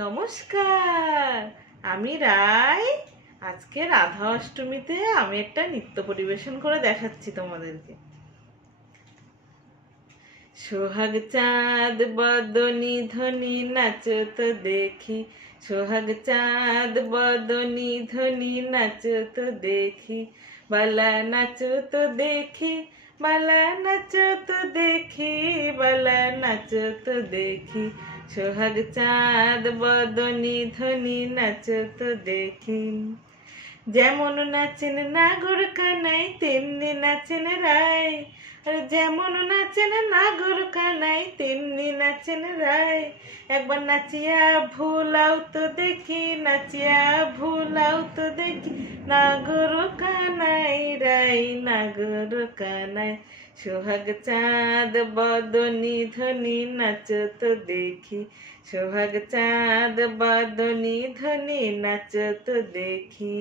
নমস্কার। আমি রায়। আজকে রাধা অষ্টমীতে আমি একটা নৃত্য পরিবেশন করে দেখাচ্ছি তোমাদেরকে। সোহাগ চাঁদ বদনি ধ্বনি নাচো তো দেখি, সোহাগ চাঁদ বদনি ধ্বনি নাচো তো দেখি, বালা নাচো তো দেখি, বালা নাচো তো দেখি, বালা নাচো তো দেখি, সোহাগ চাঁদ বদনি ধ্বনি নাচো তো দেখি। যেমন নাচেন নাগর কানাই তেমনি নাচেন রায়, আর যেমন নাচেন নাগর কানাই তেমনি নাচেন রায়। একবার নাচিয়া ভুলাও তো দেখি, নাচিয়া ভুলাও তো দেখি, নাগর কানাই রায়, নাগর কানাই। সোহাগ চাঁদ বদনি ধ্বনি নাচো তো দেখি, সোহাগ চাঁদ বদনি ধ্বনি নাচো তো দেখি।